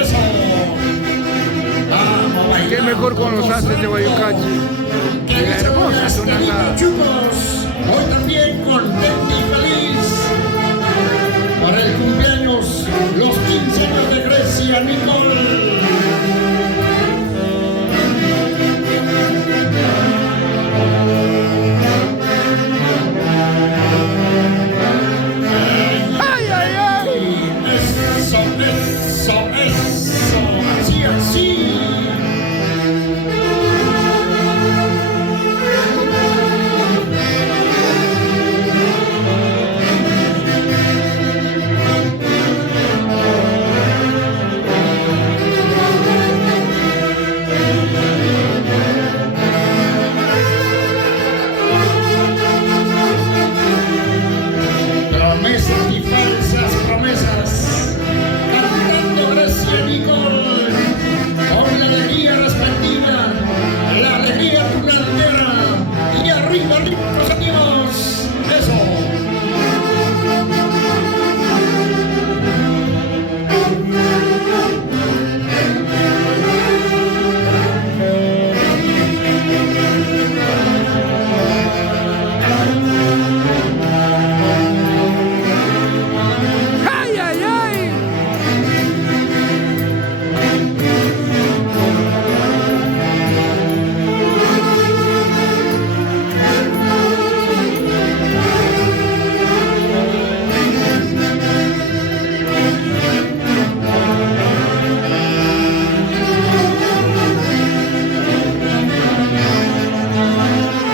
Eso. Vamos a bailar. Qué mejor con los haces de Guayucachi. Que La hermosa sonata. chicos, hoy también contento y feliz para el cumpleaños, los 15 años de Grecia Nicole. ¡Ay, ay, ay! Eso, eso, eso, así, así. Promesas y falsas promesas, cantando Grecia Nicole, con la alegría respectiva, la alegría tunantera, y arriba, arriba los amigos, eso. ¡Ay, ay, ay!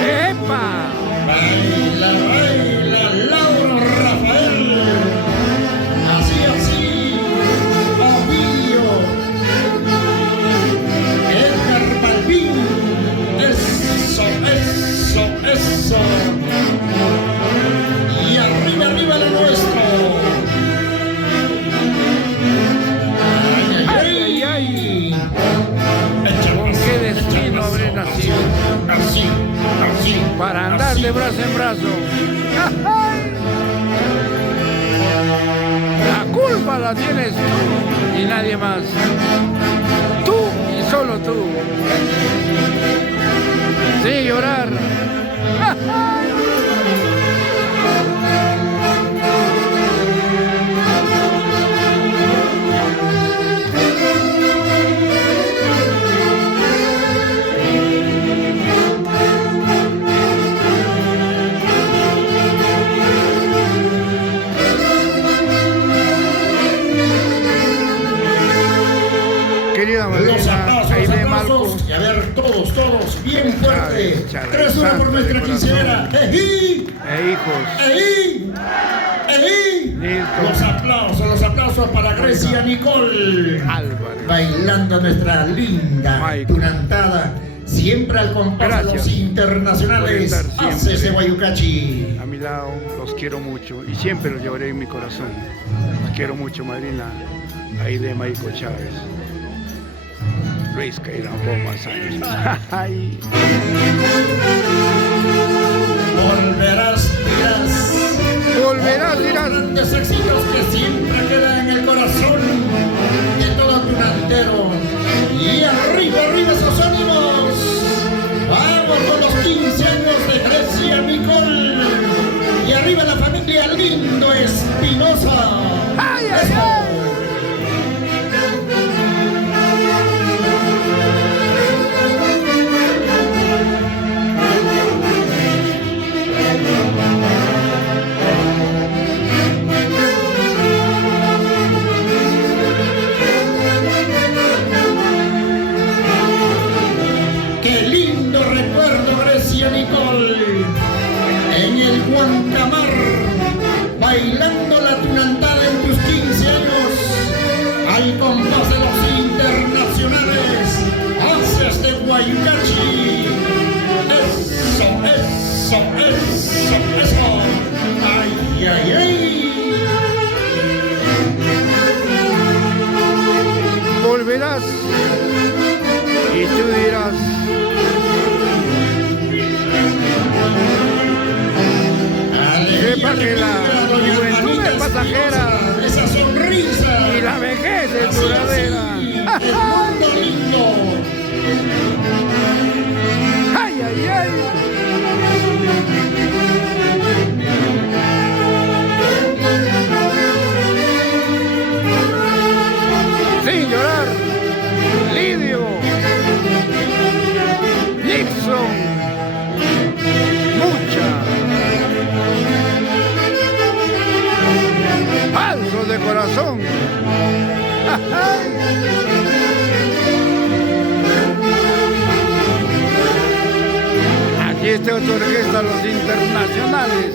¡Epa! Baila, baila, Laura Rafael, así, así, Ovidio, Edgar Balbín, eso, eso, eso, y arriba, arriba lo nuestro. Ay, ay, ay, ¿Con qué destino habré nacido? así, así, Para andar de brazo en brazo. ¡Ay! La culpa la tienes tú y nadie más. Tú y solo tú. Sin llorar. ¡Ay! Querida Los madrina, aplausos, ahí los de Malco. aplausos. Y a ver, todos, bien fuerte. Chale, 3-1 por santa nuestra de corazón. quinceañera. ¡Ejí! E hijos. ¡Ejí! ¡Ejí! Listo. Los aplausos para Grecia Nicole. Álvarez. Bailando nuestra linda Mike. tunantada. Siempre al compás de los Gracias internacionales. por estar siempre. Haces de Guayucachi. A mi lado, los quiero mucho y siempre los llevaré en mi corazón. Los quiero mucho, madrina. Ahí de Maico Chávez. Luis Cairambó Sánchez. Ay. Volverás, dirás. Volverás, Los dirás. grandes éxitos que siempre quedan en el corazón de todo tunantero. Y arriba, arriba esos ánimos. Vamos con los 15 años de Grecia Nicole. Y arriba la familia Lindo Espinosa. ¡Ay, ay, ay! Qué lindo recuerdo, Grecia Nicole, en el Guancamar, bailando la tunantada en tus 15 años, al compás de los internacionales, haces de Guayucachi. Eso, eso, eso, eso. Ay, ay, ay. Volverás y tú dirás. Sepa que la juventud es pasajera esa sonrisa y la La vejez es duradera. El mundo lindo. ¡Ay, ay, ay! Sin llorar, Lidio, Nixon, mucha, falso de corazón. Aquí está otra orquesta, los internacionales.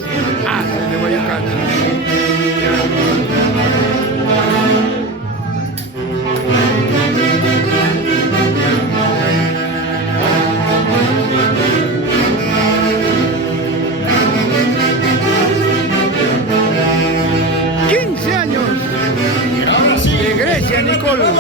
De Guayacán. 15 años. Y ahora sí. De Grecia, Nicole. Eso.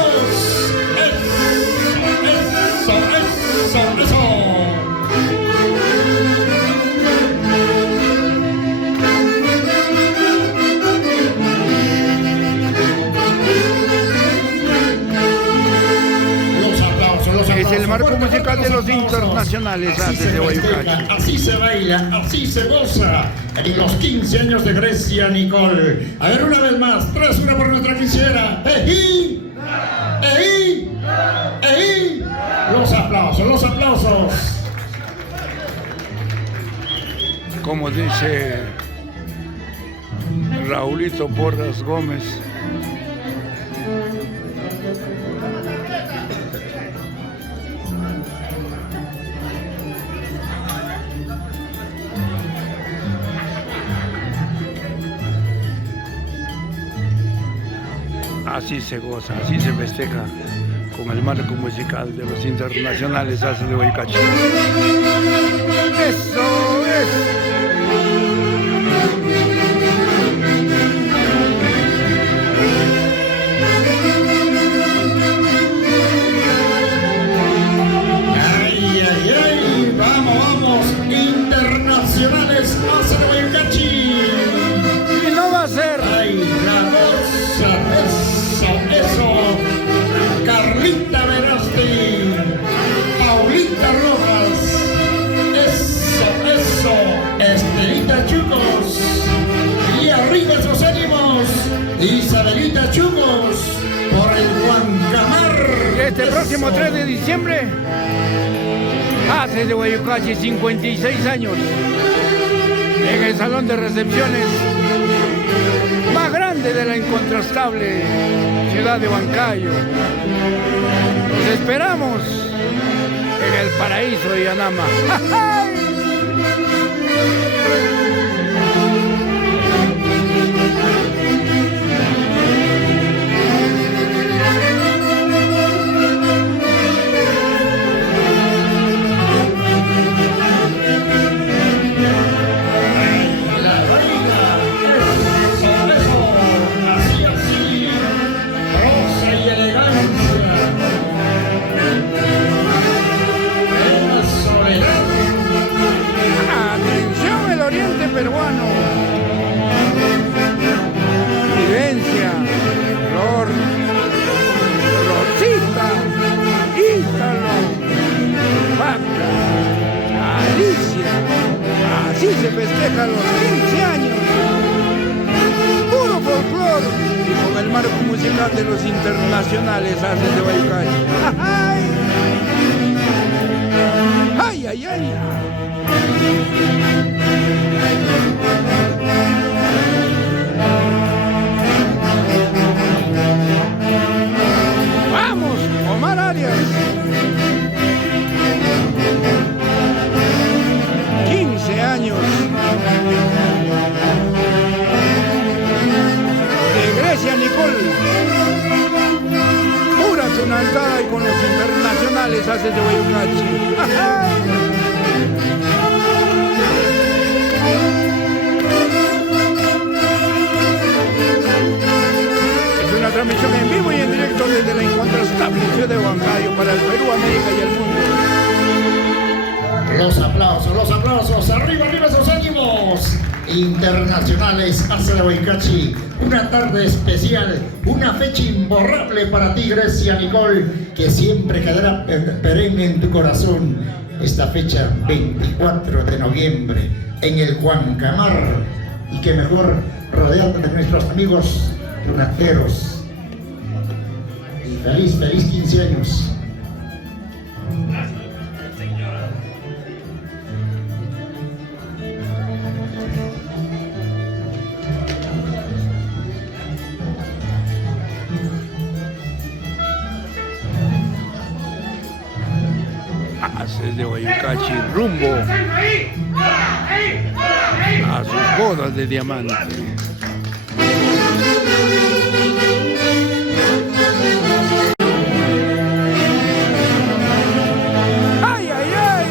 Es el marco musical de los internacionales antes de Guayucachi. Así se baila, así se goza en los 15 años de Grecia, Nicole. A ver, una vez más, 3-1 por nuestra quisiera. ¡Ejí! ¡Ejí! ¡Ejí! Los aplausos. Como dice Raulito Porras Gómez, así se goza, así se festeja con el marco musical de los internacionales hace de Guaycachi. ¡Eso es! ¡Ay! ¡Vamos! Internacionales hace de Guaycachi. Y no va a ser. ¡Ay, la goza! Eso, Carlita Verasti, Paulita Rojas, eso, Estelita Chucos, y arriba esos ánimos, Isabelita Chucos, por el Huancamar. Este próximo 3 de diciembre hace de Guayucachi 56 años en el salón de recepciones más grande de la incontrastable ciudad de Huancayo. Nos esperamos en el paraíso de Yanama. Peruano, Vivencia, Flor, Rosita, Ítalo, Vaca, Alicia. Así se festejan los 15 años. Puro folclor y con el marco musical de los internacionales hace de Guayucachi. ¡Ay, ay, ay! ¡Vamos, Omar Arias! 15 años de Grecia, Nicole. Pura sonantada y con los internacionales hace de Guayucachi. Una transmisión en vivo y en directo desde la incontrastable ciudad de Huancayo para el Perú, América y el mundo. Los aplausos, arriba esos ánimos internacionales hacia de Guaycachi. una tarde especial, una fecha imborrable para ti, Grecia Nicole, que siempre quedará perenne en tu corazón. Esta fecha, 24 de noviembre, en el Juan Camar, y que mejor rodearte de nuestros amigos tunateros. Feliz 15 años. Haces de Guayucachi rumbo a sus bodas de diamante. ¡Ay, ay, ay!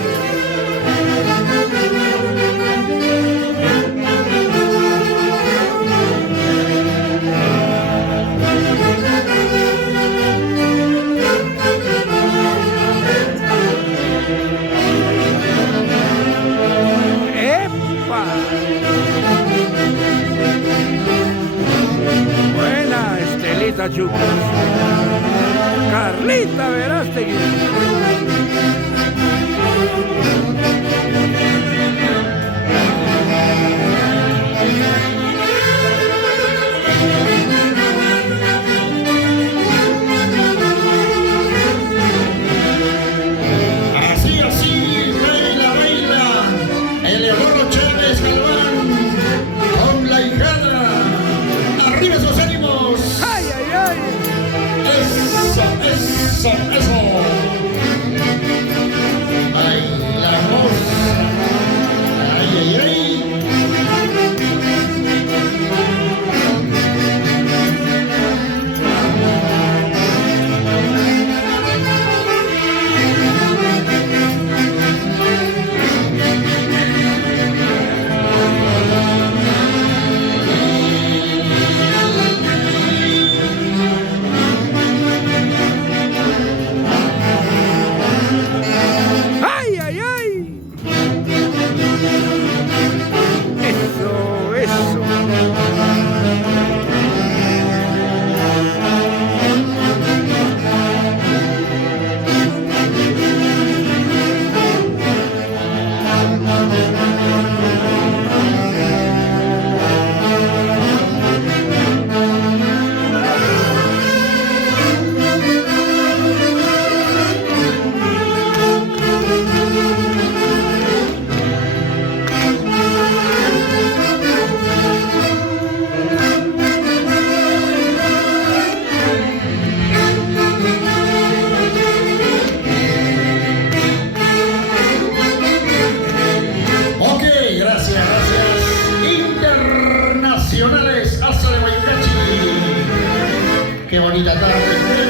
¡Epa! Buena, Estelita Chucos. Carlita Verástegui. Así, baila, Eleodoro Chávez Galván, con la hijada, arriba esos ánimos, ¡Ay, ay, ay! eso, bailamos, ay, ay, ay. ¡Ay, ay, ay! Eso, eso. Ok, gracias. Internacionales, hasta de Guaycachi. Qué bonita tarde.